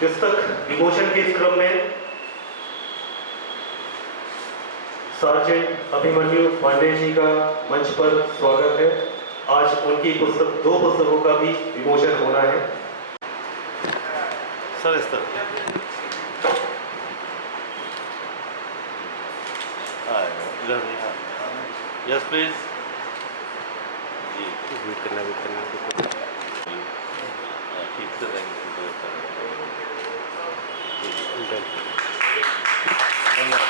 पुस्तक विमोचन के इस क्रम में सार्जेंट अभिमन्यु पांडे जी का मंच पर स्वागत है। आज उनकी पुस्तक 2 पुस्तकों का भी विमोचन होना है। सर इस तरह यस प्लीज जी वेट करना ठीक से धन्यवाद।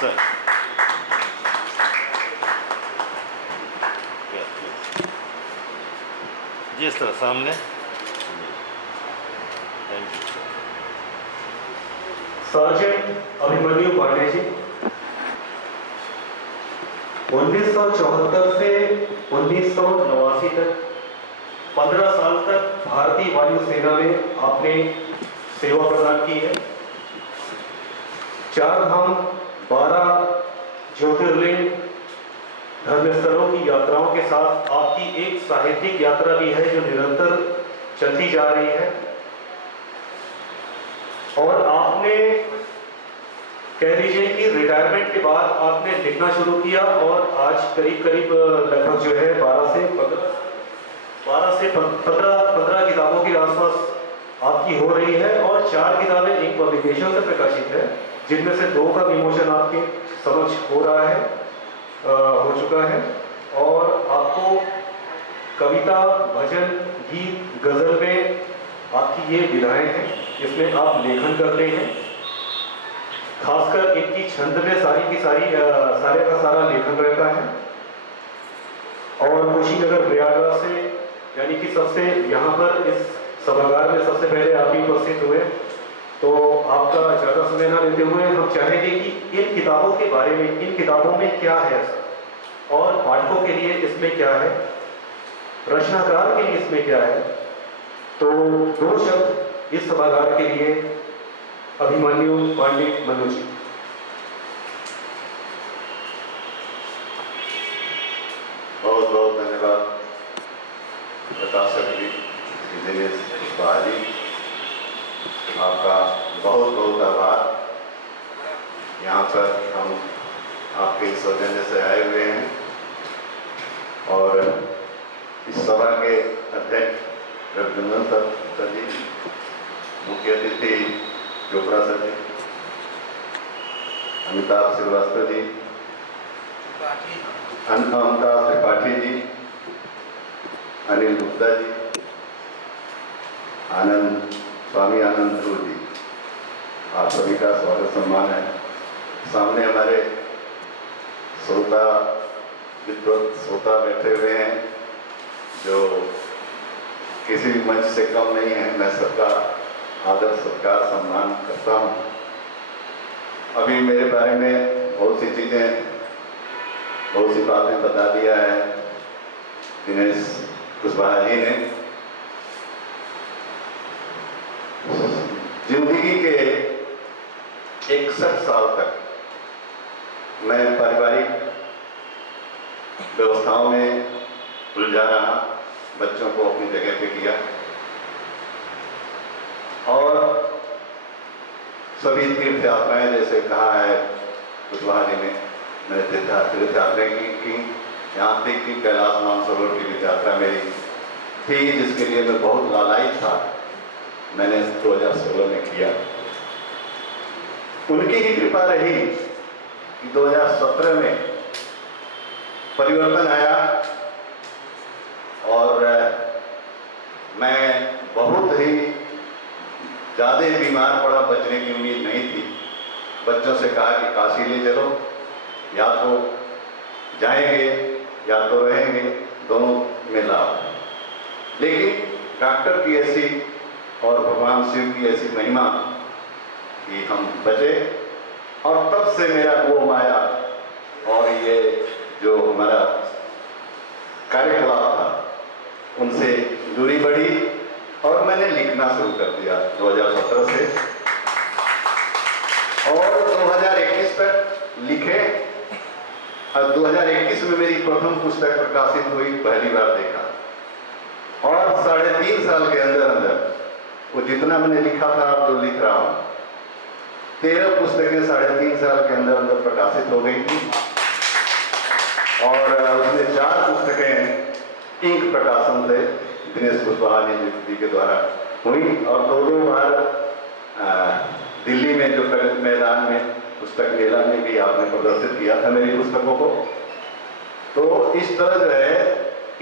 सर जी इस तरह सामने। Thank you. Sergeant Abhimanyu Pandey ji 1974 से 1989 तक 15 साल तक भारतीय वायुसेना में आपने सेवा प्रदान की है। 4 धाम 12 ज्योतिर्लिंग धर्मस्थलों की यात्राओं के साथ आपकी एक साहित्यिक यात्रा भी है जो निरंतर चलती जा रही है। और आपने कह लीजिए कि रिटायरमेंट के बाद आपने लिखना शुरू किया और आज करीब लगभग जो है 12 से 15 किताबों के आसपास आपकी हो रही है और 4 किताबें एक पब्लिकेशन से प्रकाशित है, जिनमें से 2 का विमोचन आपके समक्ष हो रहा है, हो चुका है। और आपको कविता, भजन, गीत, गजल में आपकी ये विधाएं हैं, इसमें आप लेखन करते हैं। खासकर इनकी छंद में सारे का सारा लेखन रहता है। और कुशीनगर प्रयागराज से यानी कि सबसे यहाँ पर इस सभागार में सबसे पहले आप ही उपस्थित हुए, तो आपका ज़्यादा समय ना लेते हुए हम चाहेंगे कि इन किताबों के बारे में, इन किताबों में क्या है और पाठकों के लिए इसमें क्या है, रचनाकार के लिए इसमें क्या है। तो 2 शब्द इस सभागार के लिए अभिमन्यु पांडे मनु जी। बहुत बहुत धन्यवाद प्रकाशक जी दिनेश कुशवाहा जी, आपका बहुत बहुत आभार। यहाँ पर हम आपके सौजन्य से आए हुए हैं और इस सभा के अध्यक्ष रविंद्रन सर जी, मुख्य अतिथि चोपड़ा सर जी, अमिताभ श्रीवास्तव जी, अमिताभ त्रिपाठी जी, अनिल गुप्ता जी, स्वामी आनंद ध्रुव जी, आप सभी का स्वागत सम्मान है। सामने हमारे श्रोता बैठे हुए हैं जो किसी भी मंच से कम नहीं है। मैं सबका आदर सत्कार सम्मान करता हूँ। अभी मेरे बारे में बहुत सी चीज़ें, बहुत सी बातें बता दिया है दिनेश कुशवाहा जी ने। जिंदगी के 61 साल तक मैं पारिवारिक व्यवस्थाओं में उलझा रहा, बच्चों को अपनी जगह पे किया और सभी तीर्थ यात्राएं, जैसे कहा है कुशवाहा जी ने, मैंने तीर्थ यात्राएं की। यहाँ तक कि कैलाश मानसरोवर की भी यात्रा मेरी थी, जिसके लिए मैं बहुत लालायित था, मैंने 2016 में किया। उनकी ही कृपा रही कि 2017 में परिवर्तन आया और मैं बहुत ही ज़्यादा बीमार पड़ा, बचने की उम्मीद नहीं थी। बच्चों से कहा कि काशी ले चलो, या तो जाएंगे या तो रहेंगे, दोनों में लाभ। लेकिन डॉक्टर की ऐसी और भगवान शिव की ऐसी महिमा कि हम बचे और तब से मेरा मोह आया और ये जो हमारा कार्यकलाप था उनसे दूरी बढ़ी और मैंने लिखना शुरू कर दिया 2017 से और 2021 तक लिखे और 2021 में मेरी प्रथम पुस्तक प्रकाशित हुई, पहली बार देखा। और 3.5 साल के अंदर अंदर वो जितना मैंने लिखा था, अब जो लिख रहा हूँ, 13 पुस्तकें 3.5 साल के अंदर अंदर प्रकाशित हो गई थी। और उसमें 4 पुस्तकें इंक प्रकाशन से दिनेश कुशवाहा जी के द्वारा हुई, और 2 बार दिल्ली में जो प्रगति मैदान में पुस्तक मेला में भी आपने प्रदर्शित किया था मेरी पुस्तकों को। तो इस तरह जो है,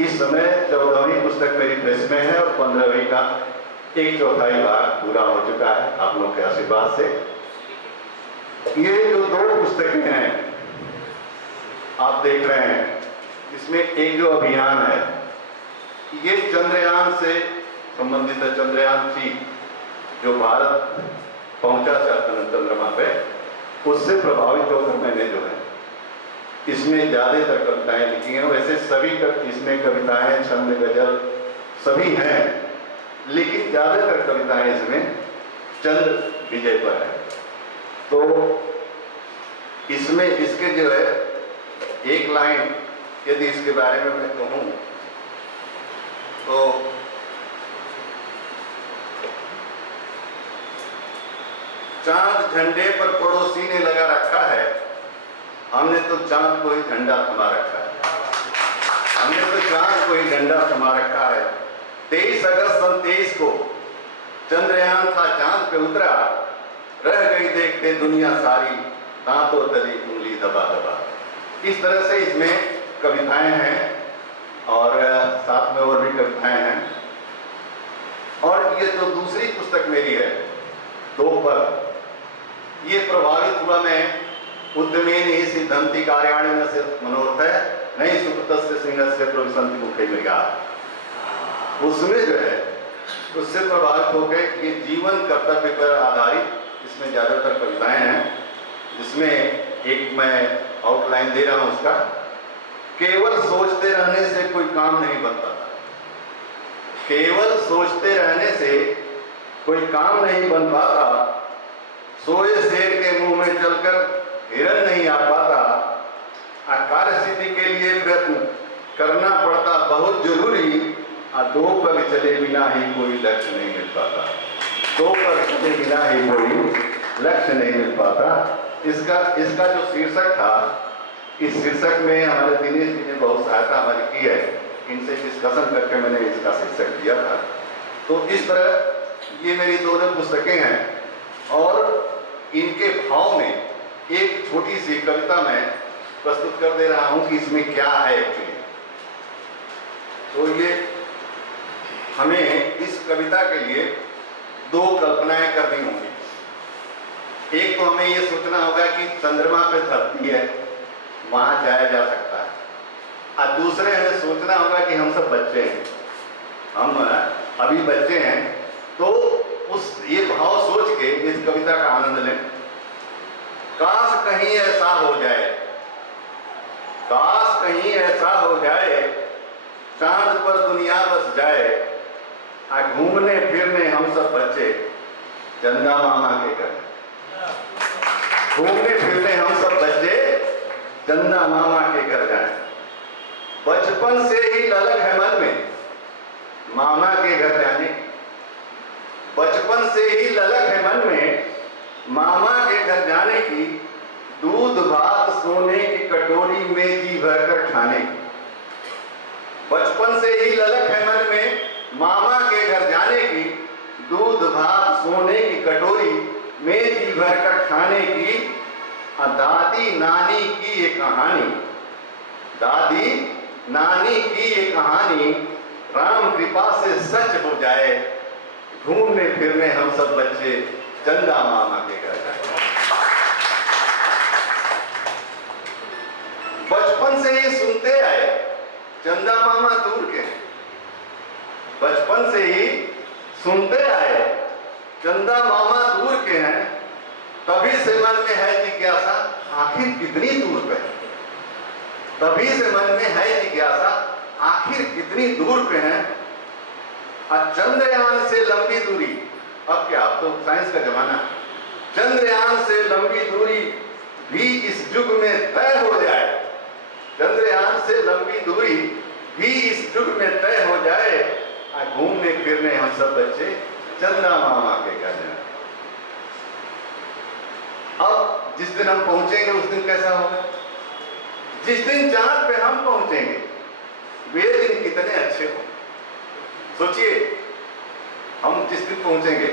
इस समय 14वीं पुस्तक मेरी प्रेस में है और 15वीं का 1/4 भाग पूरा हो चुका है आप लोगों के आशीर्वाद से। ये जो 2 पुस्तकें हैं आप देख रहे हैं, इसमें एक जो अभियान है, ये चंद्रयान से संबंधित है। चंद्रयान 3 जो भारत पहुंचा चंद्रमा पे, उससे प्रभावित होकर मैंने जो है इसमें ज्यादातर कविताएं लिखी हैं। वैसे सभी इसमें कविताएं, छंद, गजल सभी हैं, लेकिन ज्यादातर कविताएं इसमें चंद्र विजय पर है। तो इसमें इसके जो है एक लाइन यदि इसके बारे में मैं कहूं तो चांद झंडे पर पड़ोसी ने लगा रखा है, हमने तो चांद को ही झंडा थमा रखा है। हमने तो चांद को ही झंडा थमा रखा है। 23 अगस्त सन 23 को चंद्रयान था चांद पे उतरा, रह गई देखते दुनिया सारी, दांतों तली उंगली दबा दबा। इस तरह से इसमें कविताएं हैं और साथ में और भी कविताएं हैं। और ये जो दूसरी पुस्तक मेरी है 2 पर, ये प्रभावित हुआ मैं उद्यमेन ही सिद्धंति कार्याणि से मनोरथ है नहीं सुकृतस्य सिंहस्य प्रविशन्ति मुखे मृगा। उसमें जो है उससे प्रभावित होकर ये जीवन कर्तव्य पर आधारित इसमें ज्यादातर कविताएं हैं, जिसमें एक मैं आउटलाइन दे रहा हूं उसका। केवल सोचते रहने से कोई काम नहीं बनता था, केवल सोचते रहने से कोई काम नहीं बन पाता, सोए शेर के मुंह में चलकर हिरन नहीं आ पाता, कार्य सिद्धि के लिए प्रयत्न करना पड़ता बहुत जरूरी, 2 पग चले बिना ही कोई लक्ष्य नहीं मिल पाता, 2 पग चले बिना ही कोई लक्ष्य नहीं मिल पाता। इसका जो शीर्षक था, इस शीर्षक में हमारे दिनेश जी ने बहुत सहायता हमारी की है, इनसे डिस्कशन करके मैंने इसका शीर्षक दिया था। तो इस तरह ये मेरी 2 पुस्तकें हैं, और इनके भाव में एक छोटी सी कविता मैं प्रस्तुत कर दे रहा हूं कि इसमें क्या है एक्चुअली। तो ये हमें इस कविता के लिए 2 कल्पनाएं करनी होंगी। एक तो हमें ये सोचना होगा कि चंद्रमा पे धरती है, वहां जाया जा सकता है, और दूसरे हमें सोचना होगा कि हम सब बच्चे हैं, हम अभी बच्चे हैं। तो ये भाव सोच के इस कविता का आनंद लें। काश कहीं ऐसा हो जाए, काश कहीं ऐसा हो जाए, चांद पर दुनिया बस जाए, घूमने फिरने हम सब बच्चे चंदा मामा के घर। घूमने फिरने हम सब बच्चे चंदा मामा के घर जाए। बचपन से ही ललक है मन में मामा के घर जाने की, बचपन से ही ललक है मन में मामा के घर जाने की, दूध भात सोने की कटोरी में जी भर कर खाने की। बचपन से ही ललक है मन में मामा के घर जाने की, दूध भात सोने की कटोरी में जी भर कर खाने की। दादी नानी की ये कहानी, दादी नानी की ये कहानी राम कृपा से सच हो जाए, घूमने फिरने हम सब बच्चे चंदा मामा के घर जाए। बचपन से ही सुनते आए चंदा मामा दूर के, बचपन से ही सुनते आए चंदा मामा दूर के हैं, तभी से मन में है जिज्ञासा आखिर कितनी दूर पे है, तभी से मन में है जिज्ञासा आखिर कितनी दूर पे है। चंद्रयान से लंबी दूरी, अब क्या, अब तो साइंस का जमाना, चंद्रयान से लंबी दूरी भी इस युग में तय हो जाए, दूरी भी इस युग में तय हो जाए, घूमने फिरने हम सब बच्चे चंदा मामा के घर जाए। अब जिस दिन हम पहुंचेंगे उस दिन कैसा होगा? जिस दिन चांद पे हम पहुंचेंगे वे दिन कितने अच्छे हों। सोचिए, हम जिस दिन पहुंचेंगे,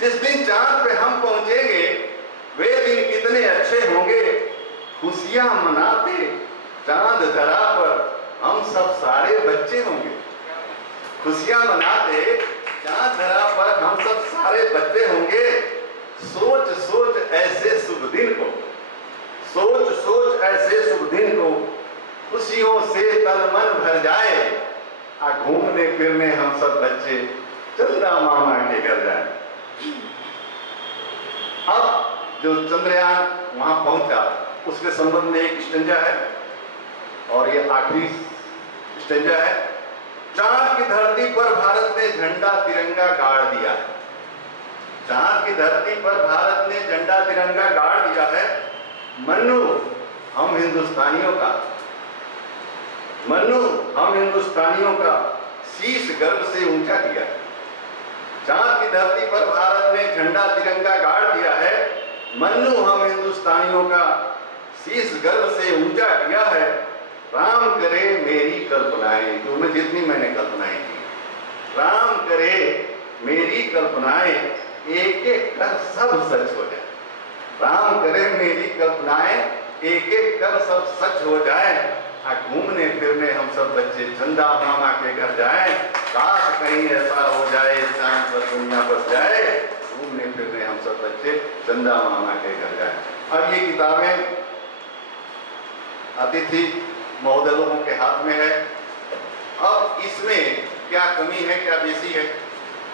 जिस दिन चांद पे हम पहुंचेंगे वे दिन कितने अच्छे होंगे। खुशियां मनाते चांद धरा पर हम सब सारे बच्चे होंगे। खुशियां मनाते चांद धरा पर हम सब सारे बच्चे होंगे। सोच सोच ऐसे शुभ दिन को, सोच सोच ऐसे शुभ दिन को, खुशियों से तन मन भर जाए, घूमने फिरने हम सब बच्चे चंदा मामा के घर जाए। अब जो चंद्रयान वहां पहुंचा उसके संबंध में एक स्टेंजा है और ये आखिरी स्टेंजा है। चांद की धरती पर भारत ने झंडा तिरंगा गाड़ दिया है। चांद की धरती पर भारत ने झंडा तिरंगा गाड़ दिया है। मन्नू हम हिंदुस्तानियों का, मन्नू हम हिंदुस्तानियों का शीश गर्व से ऊंचा किया है। चांद की धरती पर भारत ने झंडा तिरंगा गाड़ दिया है। मन्नू हम हिंदुस्तानियों का शीश गर्व से ऊंचा किया है। राम करे मेरी कल्पनाएं, जो मैं जितनी मैंने कल्पनाएं की, राम करे मेरी कल्पनाएं एक एक कर सब सच हो जाए। राम करे मेरी कल्पनाएं एक एक कर सब सच हो जाए। घूमने फिरने हम सब बच्चे चंदा मामा के घर जाएं। काश कहीं ऐसा हो जाए चांद पर दुनिया बस जाए। घूमने फिरने हम सब बच्चे चंदा मामा के घर जाएं। अब ये किताबें अतिथि महोदय लोगों के हाथ में है। अब इसमें क्या कमी है, क्या बेसी है,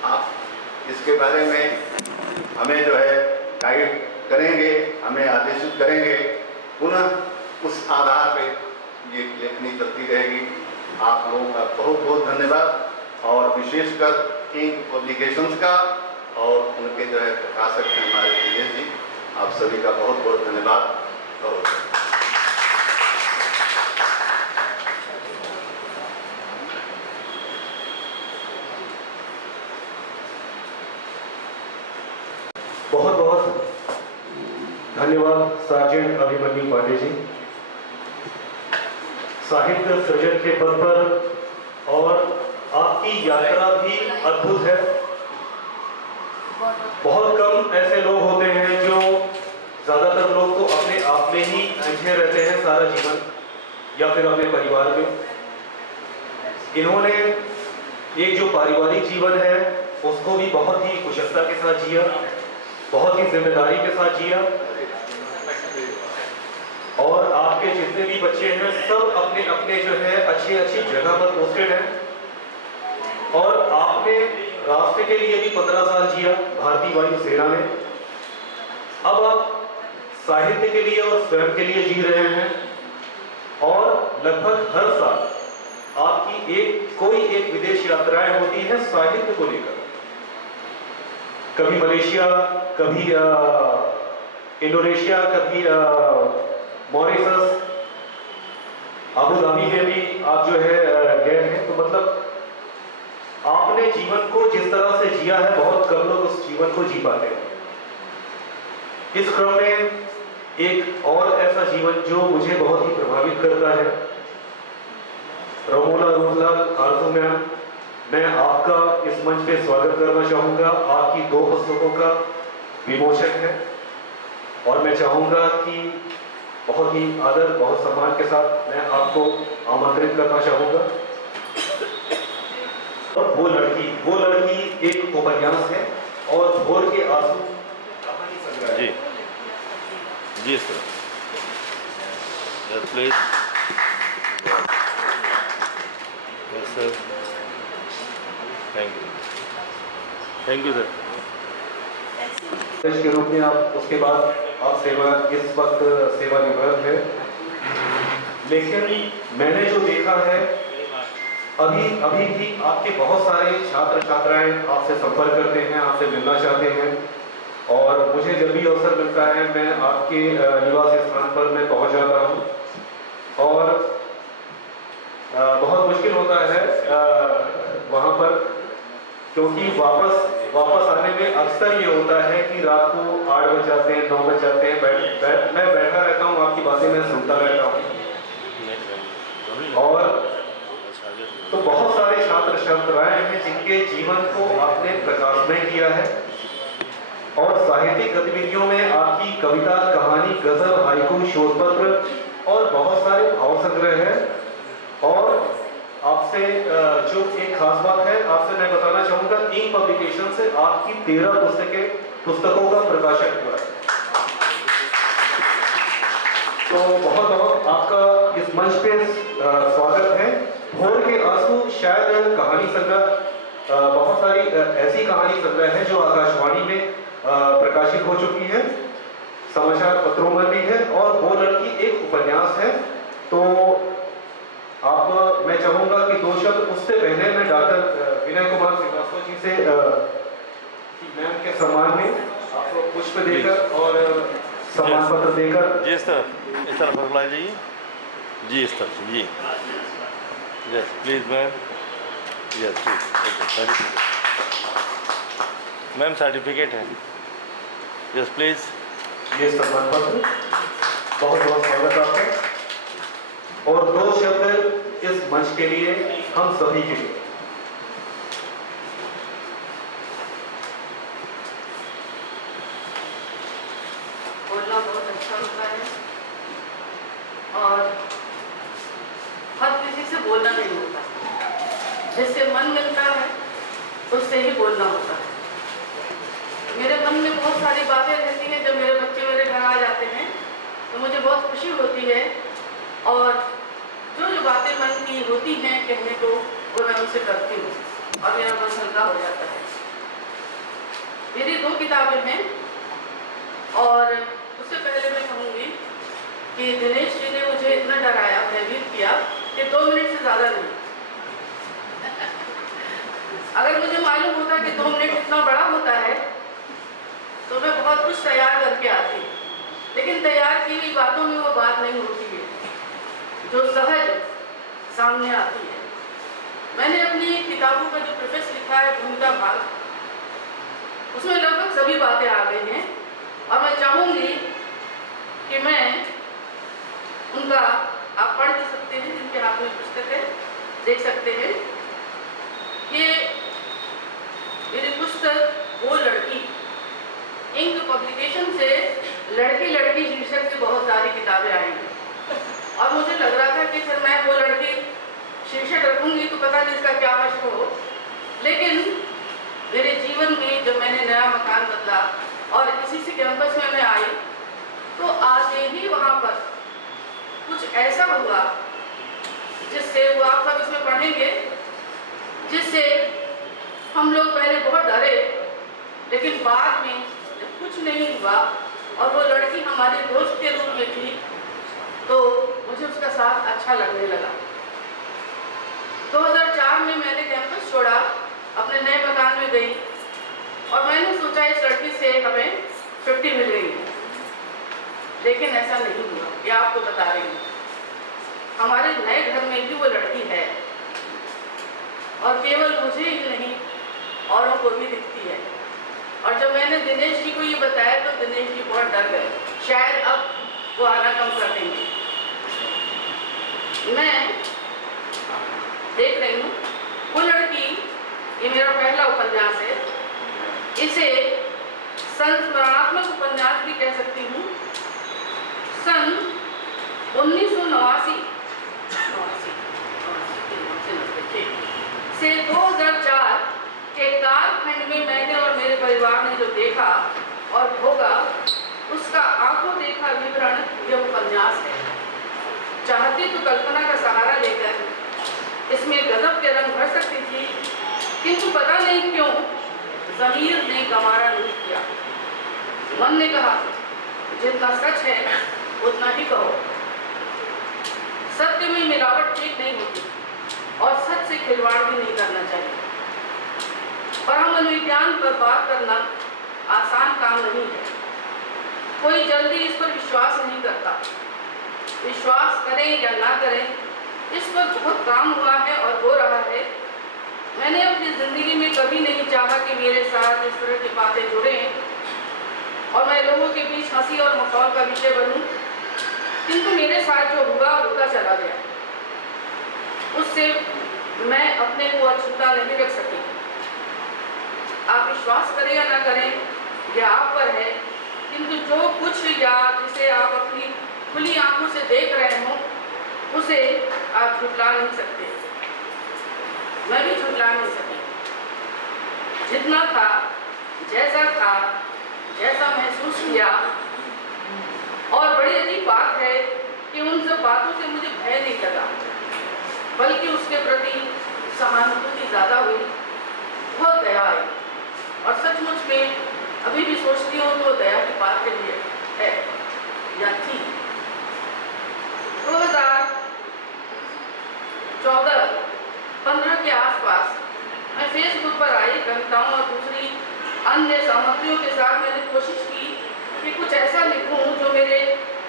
आप इसके बारे में हमें जो है गाइड करेंगे, हमें आदेशित करेंगे। पुनः उस आधार पे ये लेखनी चलती रहेगी। आप लोगों का बहुत बहुत धन्यवाद और विशेषकर किंग पब्लिकेशंस का और उनके जो है प्रकाशक हैं हमारे दिनेश जी, आप सभी का बहुत बहुत धन्यवाद। बहुत बहुत धन्यवाद सार्जेंट अभिमन्यु पांडे जी। साहित्य सृजन के पद पर और आपकी यात्रा भी अद्भुत है। बहुत कम ऐसे लोग होते हैं जो, ज्यादातर लोग तो अपने आप में ही उलझे रहते हैं सारा जीवन या फिर अपने परिवार में। इन्होंने एक जो पारिवारिक जीवन है उसको भी बहुत ही कुशलता के साथ जिया, बहुत ही जिम्मेदारी के साथ जिया। और आपके जितने भी बच्चे हैं सब अपने अपने जो है अच्छी अच्छी जगह पर पोस्टेड हैं। और आपने राष्ट्र के लिए भी 15 साल जिया भारतीय वायु सेना में। अब आप साहित्य के लिए और स्वयं के लिए जी रहे हैं और लगभग हर साल आपकी कोई एक विदेश यात्राएं होती हैं साहित्य को लेकर। कभी मलेशिया, कभी इंडोनेशिया, कभी मॉरिशस, अबू धाबी में भी आप जो है गए हैं। तो मतलब आपने जीवन को जिस तरह से जिया है बहुत कम लोग उस जीवन को जी पाते हैं। इस क्रम में एक और ऐसा जीवन जो मुझे बहुत ही प्रभावित करता है, रमोला रूपलाल आरजू मैम, मैं आपका इस मंच पे स्वागत करना चाहूंगा। आपकी 2 पुस्तकों का विमोचन है और मैं चाहूंगा कि बहुत ही आदर, बहुत सम्मान के साथ मैं आपको आमंत्रित करना चाहूंगा। और वो लड़की एक उपन्यास है और भोर के आंसू कहानी संग्रह। जी जी sir, please. Yes sir, thank you sir. के रूप में आप उसके बाद आप इस वक्त सेवानिवृत्त है। लेकिन मैंने जो देखा है अभी भी आपके बहुत सारे छात्र छात्राएं आपसे संपर्क करते हैं, आपसे मिलना चाहते हैं। और मुझे जब भी अवसर मिलता है मैं आपके निवास स्थान पर मैं पहुंच जाता हूं। और क्योंकि वापस आने में अक्सर ये होता है कि रात को 8 बज जाते हैं, 9 बज जाते हैं, मैं बैठा रहता हूँ, आपकी बातें मैं सुनता रहता हूँ। और तो बहुत सारे छात्र छात्राएं हैं जिनके जीवन को आपने प्रकाशमय किया है और साहित्यिक गतिविधियों में आपकी कविता, कहानी, गजल, हाइकू, शोध पत्र और बहुत सारे भाव संग्रह है। और आपसे जो एक खास बात है, आपसे मैं बताना चाहूंगा, इंक पब्लिकेशन से आपकी 13 पुस्तकों का प्रकाशन हुआ है। तो बहुत बहुत आपका इस मंच पे स्वागत है। भोर के आंसू शायद कहानी संग्रह, बहुत सारी ऐसी कहानी संग्रह है जो आकाशवाणी में प्रकाशित हो चुकी है, समाचार पत्रों में भी है, और वो लड़की एक उपन्यास है। तो मैं चाहूंगा कि 2 शब्द, उससे पहले मैं डॉक्टर विनय कुमार श्रीवास्तव जी से मैम के सम्मान में आपको पुष्प देकर और सम्मान पत्र देकर। जी इस तरफ बुलाए जाइए जी, इस तरफ जी। Yes please ma'am, yes please. Ma'am certificate है, यस प्लीज। ये सम्मान पत्र, बहुत बहुत स्वागत आपका। और 2 शब्द इस मंच के लिए, हम सभी के लिए। बोलना बहुत अच्छा होता है और हर किसी से बोलना नहीं होता, जिससे मन मिलता है उससे ही बोलना होता है। मेरे मन में बहुत सारी बातें रहती हैं। जब मेरे बच्चे मेरे घर आ जाते हैं तो मुझे बहुत खुशी होती है, और जो बातें मन की होती हैं कहने को, वो मैं उनसे करती हूँ और मेरा मन हल्का हो जाता है। मेरी 2 किताबें हैं, और उससे पहले मैं कहूँगी कि दिनेश जी ने मुझे इतना डराया, भयभीत किया कि 2 मिनट से ज़्यादा नहीं। अगर मुझे मालूम होता कि 2 मिनट इतना बड़ा होता है तो मैं बहुत कुछ तैयार करके आती, लेकिन तैयार की हुई बातों में वो बात नहीं होती है जो सहज सामने आती है। मैंने अपनी किताबों का जो प्रेफेस लिखा है, भूमिका भाग, उसमें लगभग सभी बातें आ गई हैं, और मैं चाहूँगी कि मैं उनका, आप पढ़ भी सकते हैं, जिनके हाथ में पुस्तक है देख सकते हैं। ये मेरी पुस्तक वो लड़की, इंक पब्लिकेशन से लड़की लड़की शीर्षक से बहुत सारी किताबें आई हैं, और मुझे लग रहा था कि फिर मैं वो लड़की शीर्षक रखूंगी तो पता नहीं इसका क्या हश्र हो। लेकिन मेरे जीवन में जब मैंने नया मकान बदला और इसी से कैंपस में मैं आई, तो आते ही वहाँ पर कुछ ऐसा हुआ जिससे, वो आप सब इसमें पढ़ेंगे, जिससे हम लोग पहले बहुत डरे, लेकिन बाद में जब कुछ नहीं हुआ और वो लड़की हमारे दोस्त के रूप में थी, तो मुझे उसका साथ अच्छा लगने लगा। 2004 में मैंने कैंपस छोड़ा, अपने नए मकान में गई, और मैंने सोचा इस लड़की से हमें 50 मिल गई, लेकिन ऐसा नहीं हुआ। ये आपको बता रही हूँ, हमारे नए घर में भी वो लड़की है, और केवल मुझे ही नहीं औरों को भी दिखती है। और जब मैंने दिनेश जी को ये बताया तो दिनेश जी बहुत डर गए, शायद अब वो आना कम कर देंगे। मैं देख रही हूँ वो लड़की, ये मेरा पहला उपन्यास है, इसे संस्मरणात्मक उपन्यास भी कह सकती हूँ। सन 1989 से 2004 के कालखंड में मैंने और मेरे परिवार ने जो देखा और भोगा, उसका आंखों देखा विवरण यह उपन्यास है। चाहती तो कल्पना का सहारा लेकर इसमें गजब के रंग भर सकती थी, किंतु पता नहीं क्यों ज़मीर ने गवारा नहीं किया। मन ने कहा जितना सच है उतना ही कहो। सत्य में मिलावट ठीक नहीं होती और सच से खिलवाड़ भी नहीं करना चाहिए। और हम मनोविज्ञान पर बात करना आसान काम नहीं है। कोई जल्दी इस पर विश्वास नहीं करता। विश्वास करें या ना करें, इस पर बहुत काम हुआ है और हो रहा है। मैंने अपनी ज़िंदगी में कभी नहीं चाहा कि मेरे साथ इस तरह की बातें जुड़ें और मैं लोगों के बीच हंसी और मखौल का विषय बनूं, किंतु मेरे साथ जो हुआ होता चला गया, उससे मैं अपने को अछूता नहीं रख सकी। आप विश्वास करें या ना करें, यह आप पर है, किंतु जो कुछ या जिसे आप अपनी खुली आंखों से देख रहे हो, उसे आप झुठला नहीं सकते। मैं भी झुठला नहीं सकी। जितना था, जैसा महसूस किया, और बड़ी अजीब बात है कि उन सब बातों से मुझे भय नहीं लगा, बल्कि उसके प्रति सहानुभूति ज़्यादा हुई, बहुत दया आई। और सचमुच में अभी भी सोचती हूँ तो दया की बात के लिए है या थी। 2014-15 के आसपास मैं फेसबुक पर आई कविताओं और दूसरी अन्य सामग्रियों के साथ मैंने कोशिश की कि कुछ ऐसा लिखूं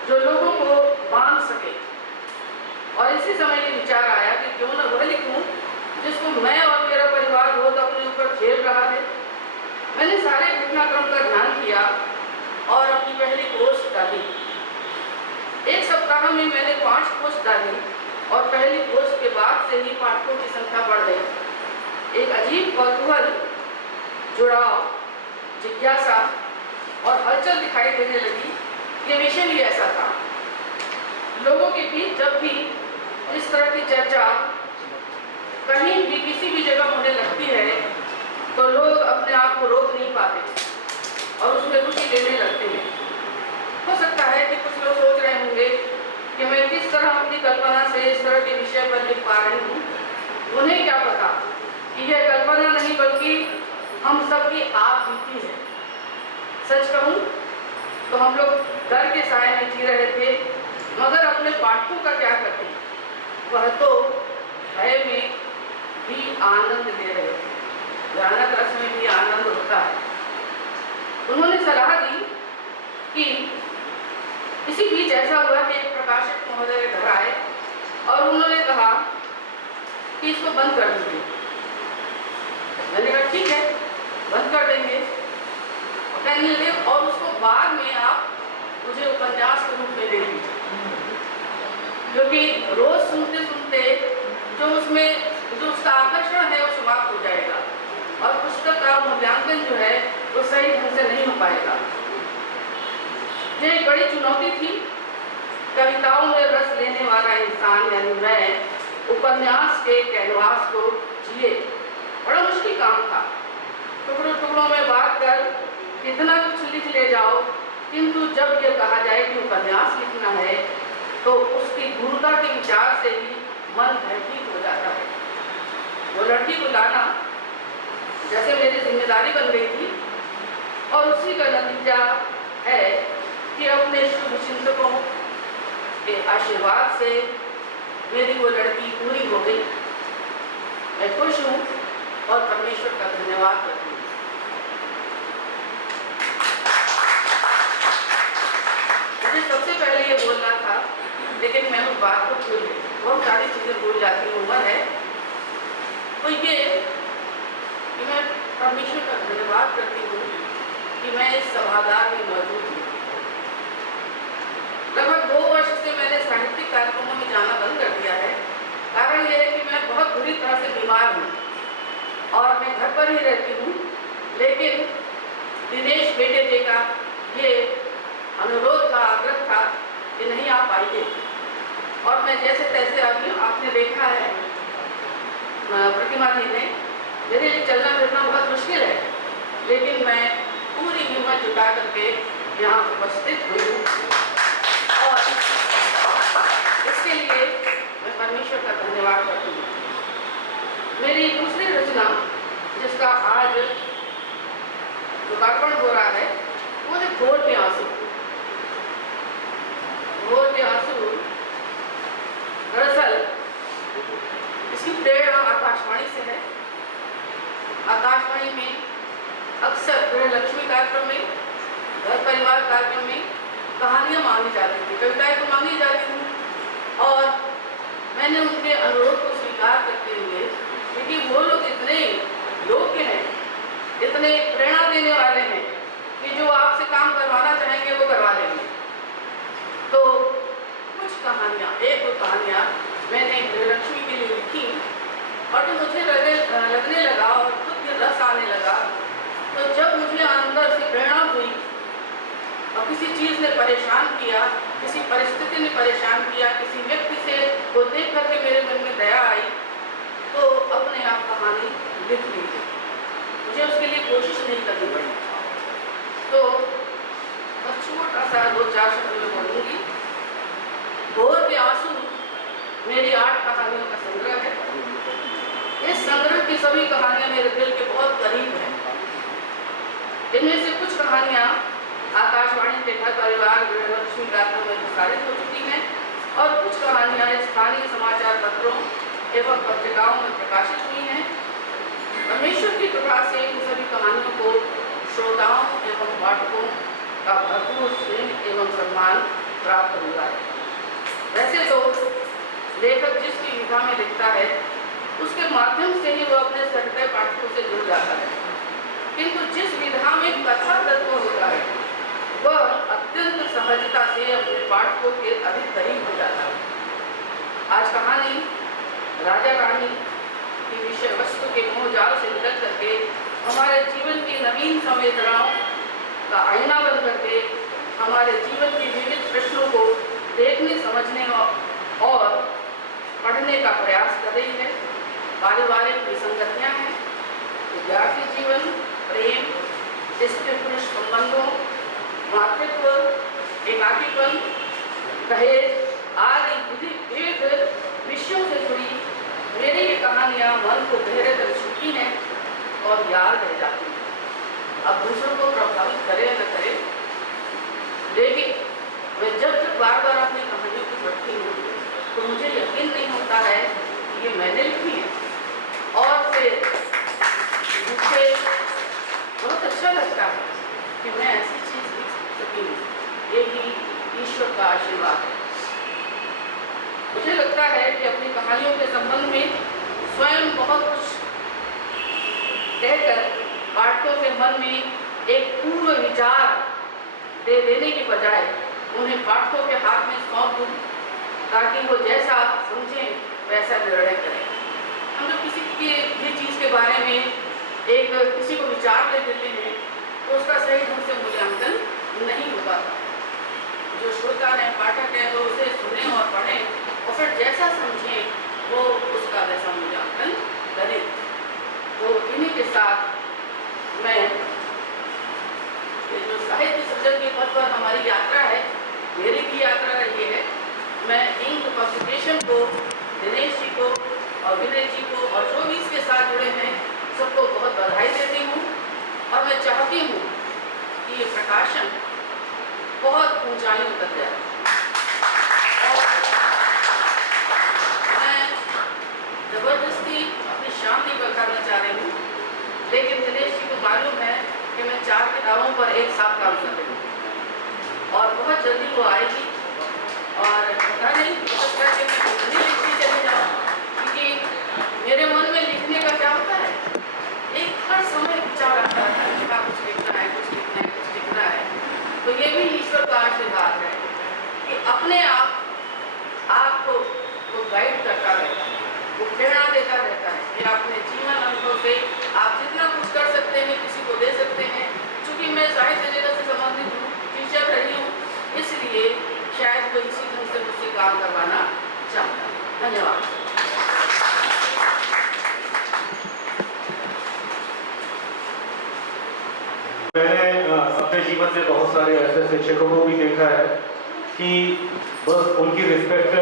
जो लोगों को बांध सके। और इसी समय ये विचार आया कि क्यों न वह लिखूं जिसको मैं और मेरा परिवार बहुत अपने ऊपर झेल रहा है। मैंने सारे घटनाक्रम का ध्यान किया और अपनी पहली पोस्ट डाली। एक सप्ताह में मैंने 5 पोस्ट डाली और पहली पोस्ट के बाद से ही पाठकों की संख्या बढ़ गई। एक अजीब कौतूहल, जुड़ाव, जिज्ञासा और हलचल दिखाई देने लगी। ये विषय भी ऐसा था। लोगों के बीच जब भी इस तरह की चर्चा कहीं भी किसी भी जगह होने लगती है तो लोग अपने आप को रोक नहीं पाते और उसमें रुचि लेने लगते हैं। हो सकता है कि कुछ लोग सोच रहे होंगे कि मैं किस तरह अपनी कल्पना से इस तरह के विषय पर लिख पा रही हूँ। उन्हें क्या पता कि यह कल्पना नहीं बल्कि हम सबकी आप बीती है। सच कहूँ तो हम लोग डर के साए में जी रहे थे, मगर अपने पाठकों का क्या करते, वह तो भय में भी आनंद ले रहे थे। भयानक रस में भी आनंद होता है। उन्होंने सलाह दी कि इसी बीच ऐसा हुआ कि एक प्रकाशक महोदय घर आए और उन्होंने कहा कि इसको बंद कर दीजिए। मैंने कहा ठीक है, बंद कर देंगे। कहने लगे और उसको बाद में आप मुझे उपन्यास के रूप में दे दीजिए, क्योंकि रोज सुनते सुनते जो उसका आकर्षण है वो समाप्त हो जाएगा और पुस्तक का मूल्यांकन जो है वो सही ढंग से नहीं हो पाएगा। ये एक बड़ी चुनौती थी। कविताओं में रस लेने वाला इंसान यानी मैं उपन्यास के कैनवास को जिए, बड़ा मुश्किल काम था। टुकड़ों टुकड़ों में बांट कर कितना कुछ लिख ले जाओ, किंतु जब यह कहा जाए कि उपन्यास लिखना है तो उसकी गुरुता के विचार से ही मन भयभीत हो जाता है। वो लड़की को लाना जैसे मेरी जिम्मेदारी बन गई थी और उसी का नतीजा है कि अपने शुभ चिंतकों के आशीर्वाद से मेरी वो लड़की पूरी हो गई। मैं खुश हूँ और परमेश्वर का धन्यवाद करती हूँ। मुझे सबसे पहले ये बोलना था, लेकिन मैं उस बात को भूल गई। बहुत सारी चीज़ें भूल जाती हूँ, उम्र है। तो ये कि मैं परमेश्वर का धन्यवाद करती हूँ कि मैं इस सभागार में मौजूद हूँ। लगभग 2 वर्ष से मैंने साहित्यिक कार्यक्रमों में जाना बंद कर दिया है। कारण यह है कि मैं बहुत बुरी तरह से बीमार हूँ और मैं घर पर ही रहती हूँ। लेकिन दिनेश बेटे का ये अनुरोध था, आग्रह था कि नहीं आप आइए, और मैं जैसे तैसे आ गई हूँ। आपने देखा है प्रतिमा जी ने, मेरे लिए चलना फिरना बहुत मुश्किल है, लेकिन मैं पूरी हिम्मत जुटा करके यहाँ उपस्थित हुई हूँ और इसके लिए मैं परमेश्वर का धन्यवाद करती हूँ। मेरी दूसरी रचना जिसका आज लोकार्पण हो रहा है वो है भोर के आंसू। भोर के आंसू दरअसल इसकी प्रेरणा आकाशवाणी से है। आकाशवाणी में अक्सर गृहलक्ष्मी कार्यक्रम में, घर परिवार कार्यक्रम में कहानियाँ मांगी जाती थी, कविताएं तो मांगी जाती थी, और मैंने उनके अनुरोध को स्वीकार करते हुए, क्योंकि वो लोग इतने इतने प्रेरणा देने वाले हैं कि जो आपसे काम करवाना चाहेंगे वो करवा लेंगे। तो कुछ कहानियाँ, एक दो कहानियाँ मैंने गृहलक्ष्मी के लिए लिखी और जो मुझे लगने लगा और खुद में रस आने लगा, तो जब मुझे अंदर से प्रेरणा हुई और किसी चीज़ ने परेशान किया, किसी परिस्थिति ने परेशान किया, किसी व्यक्ति से वो देख करके मेरे मन में दया आई, तो अपने आप कहानी लिख ली। मुझे उसके लिए कोशिश नहीं करनी पड़ी। तो बस छोटा सा 2-4 शब्द में बोलूँगी। भोर के आंसू मेरी 8 कहानियों का संग्रह है। इस संग्रह की सभी कहानियाँ मेरे दिल के बहुत करीब हैं। इनमें से कुछ कहानियाँ आकाशवाणी के घर परिवार गृहलक्ष्मी कार्यक्रम में प्रसारित हो चुकी हैं और कुछ कहानियाँ स्थानीय समाचार पत्रों एवं पत्रिकाओं में प्रकाशित हुई हैं। परमेश्वर की कृपा से इन सभी कहानियों को श्रोताओं एवं पाठकों का भरपूर स्नेह एवं सम्मान प्राप्त हुआ है। वैसे तो लेखक जिस भी विधा में लिखता है उसके माध्यम से ही वो अपने सहृदय पाठकों से जुड़ जाता है, किंतु जिस विधा में कथा तत्व होता है वह अत्यंत सहजता से अपने पाठकों के अधिक करीब हो जाता है। आज कहानी राजा रानी की विषय वस्तु के मोहजाल से निकल करके हमारे जीवन की नवीन संवेदनाओं का आईना बन करके हमारे जीवन के विविध प्रश्नों को देखने, समझने और पढ़ने का प्रयास कर रही है। पारिवारिक विसंगतियाँ हैं, विद्यार्थी जीवन, प्रेम, स्त्री पुरुष संबंधों, मातृत्व, एकाकीपन, दहेज आदि विविध विषयों से जुड़ी मेरी ये कहानियाँ मन को गहरे कर चुकी हैं और याद रह जाती हैं। अब दूसरों को प्रभावित करे न करे, लेकिन मैं जब बार बार अपनी कहानियों को पढ़ती हूँ तो मुझे यकीन नहीं होता है कि ये मैंने लिखी है, और फिर मुझे बहुत अच्छा लगता है कि मैं ऐसी चीज़ लिख सकी हूँ। यही ईश्वर का आशीर्वाद है। मुझे लगता है कि अपनी कहानियों के संबंध में स्वयं बहुत कुछ कहकर पाठकों के मन में एक पूर्व विचार दे देने की बजाय उन्हें पाठकों के हाथ में सौंप दूँ ताकि वो जैसा समझें वैसा निर्णय करें। हम जब किसी भी चीज़ के बारे में किसी को विचार दे देते हैं तो उसका सही ढंग से मूल्यांकन नहीं हो पाता। जो श्रोता है, पाठक है, वो उसे सुने और पढ़ें और फिर जैसा समझें वो उसका वैसा मूल्यांकन करें। तो इन्हीं के साथ मैं जो साहित्य सृजन के पथ पर हमारी यात्रा है, मेरी भी यात्रा रही है, मैं इंक पब्लिकेशन को, दिनेश जी को और विनय जी को और जो भी इसके साथ जुड़े हैं सबको बहुत बधाई देती हूँ और मैं चाहती हूँ कि ये प्रकाशन बहुत ऊंचाइयों तक जाए। और मैं जबरदस्ती अपनी शांति बरकरार चाह रही हूँ, लेकिन दिनेश जी को मालूम है कि मैं 4 किताबों पर एक साथ काम कर रही हूँ और बहुत जल्दी वो आएगी और पता नहीं बहुत करके मैं कितनी लिखती चली जाऊँ, क्योंकि मेरे मन में लिखने का क्या होता है, एक हर समय विचार आता है कि हाँ कुछ लिखना है, कुछ लिखना है, कुछ लिखना है। तो ये भी ईश्वर का आशीर्वाद है कि अपने आपको वो गाइड करता रहता है, वो प्रेरणा देता रहता है कि अपने जीवन अनुभव से आप जितना कुछ कर सकते हैं किसी को दे सकते हैं। चूँकि मैं साहित्य जगत से संबंधित हूँ, टीचर रही हूँ, इसलिए शायद वो इसी ढंग से मुझसे काम करवाना चाहता है। धन्यवाद। मैंने अपने जीवन में बहुत सारे ऐसे शिक्षकों को भी देखा है कि बस उनकी रिस्पेक्ट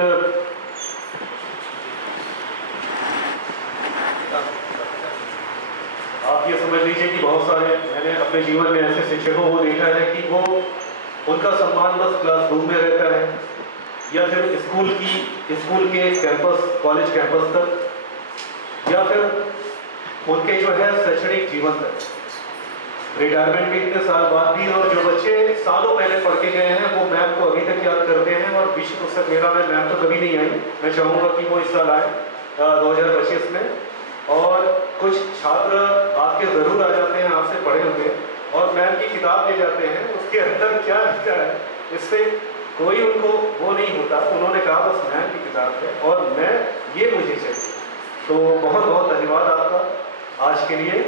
आप ये समझ लीजिए कि बहुत सारे मैंने अपने जीवन में ऐसे शिक्षकों को देखा है कि वो उनका सम्मान बस क्लासरूम में रहता है या फिर स्कूल के कैंपस, कॉलेज कैंपस तक, या फिर उनके जो है शैक्षणिक जीवन तक, रिटायरमेंट के इतने साल बाद भी। और जो बच्चे सालों पहले पढ़ के गए हैं वो मैम को अभी तक याद करते हैं। और विश्व पुस्तक मेला में मैम तो कभी नहीं आई, मैं चाहूँगा कि वो इस साल आए 2025 में। और कुछ छात्र आपके ज़रूर आ जाते हैं, आपसे पढ़े होते हैं, और मैम की किताब ले जाते हैं, उसके अंदर क्या लिखा है इससे कोई उनको वो नहीं होता। उन्होंने कहा बस मैम की किताब है और मैं ये मुझे चाहिए। तो बहुत बहुत धन्यवाद आपका आज के लिए।